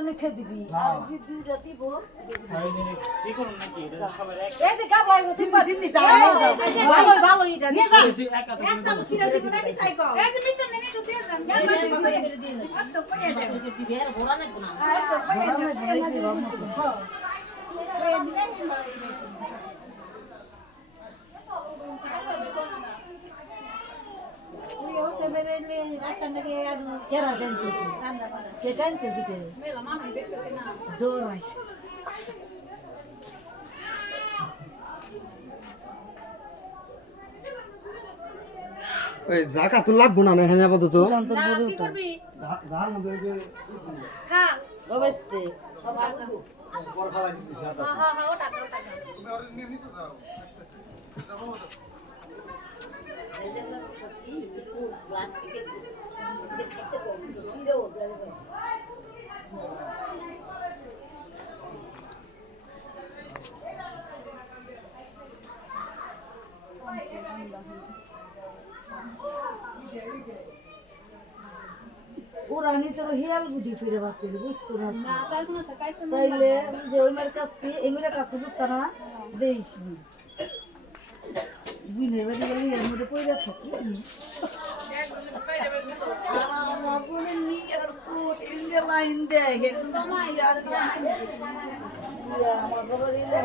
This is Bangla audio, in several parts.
লিখে দিবি আর দিদি যদি বল কি করুন নাকি এটা সবাই এক এই যে কাপ লাগো তিনবার দিবি যা ভালো ভালো এটা নিয়ে যা এক চামচ ছিড়ে দিবি নাকি তাই কও এই যে মিস্টার নেনে তো দিয়ে দেন তো পড়ে যাবে দিবি আর ভরা নাই কোনা আর তো পড়ে যাবে কেরা জানতেছি কে জানতেছি কে মেলা মানুষ দেখতেছে না দৌড়াইছে ওই জাকা তো লাগবো না হ্যাঁ আপাতত শান্তর না বড় কি করবি যার মধ্যে ওই যে খা অবস্থে পর ফালা দিতেছি হাত হ্যাঁ হ্যাঁ হ্যাঁ ওটা ওটা ওরা তোর হিয়াল বুঝি ফিরে বাকি বুঝতো না না তার কোনো থাকাইছে না তাইলে যে ওই মেয়ের কাছে এই মেয়ের কাছে বুঝছে না দেইস বিনে বাড়ি গেলে এর মধ্যে পয়লা থাকি আমার বোনের নিয়ে সুট ইন্ডিয়া লাইন দেয় একদম আর আমার বাবার ইলে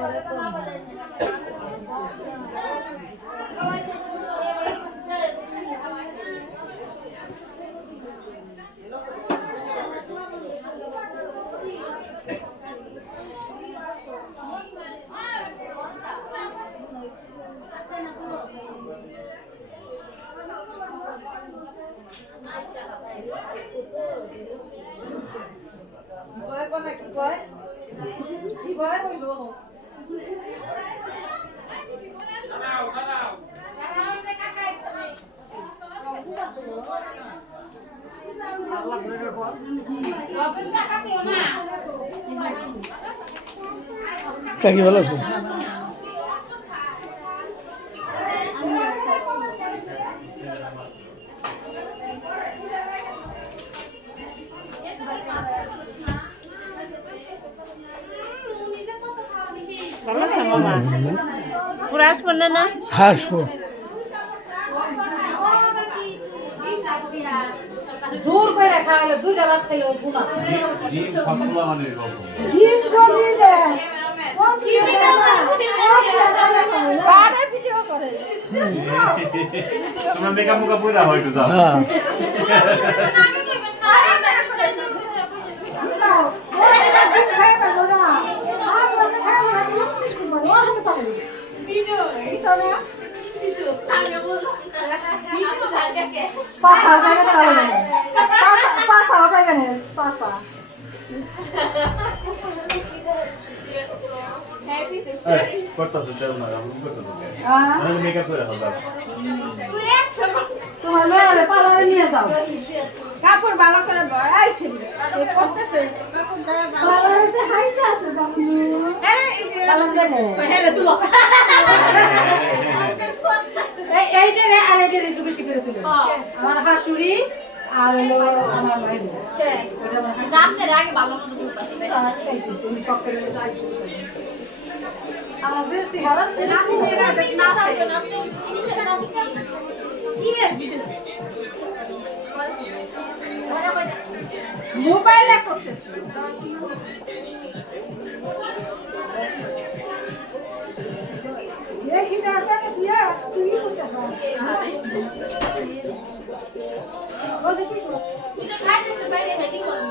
কি কয় কাকি ভালো আছে ভালো আছে মামা পুরো আসবেন না হাসবো জোর করে রাখা হলো দুইটা ভাত খাইলো ঘুমা ডিম সবগুলো মানে ডিম কমি দে কি কারে ভিডিও করে তোমরা মেকআপ মুকা পুরা হয়তো যাও হ্যাঁ পাসা ওটা কেন পাসা করতেছো দেও না আমি করতেছো আমি মেকআপ করে দাও তোমার মেয়ে পালারে নিয়ে যাও কাপড় ভালো করে বয়াইছে এই করতেছে পালারে হাইতে আছে বাপু এই যে পালারে নে হেরে তুলো এইটা রে আর এইটা একটু বেশি করে তুলো আমার শাশুড়ি আর হলো আমার ভাই জানতে আগে ভালো মতো তুলতাছে আমার যে সিহারা মোবাইলে করতেছে দেখি না তুই করতে পারছিস খাইতেছে বাইরে হেডি করেন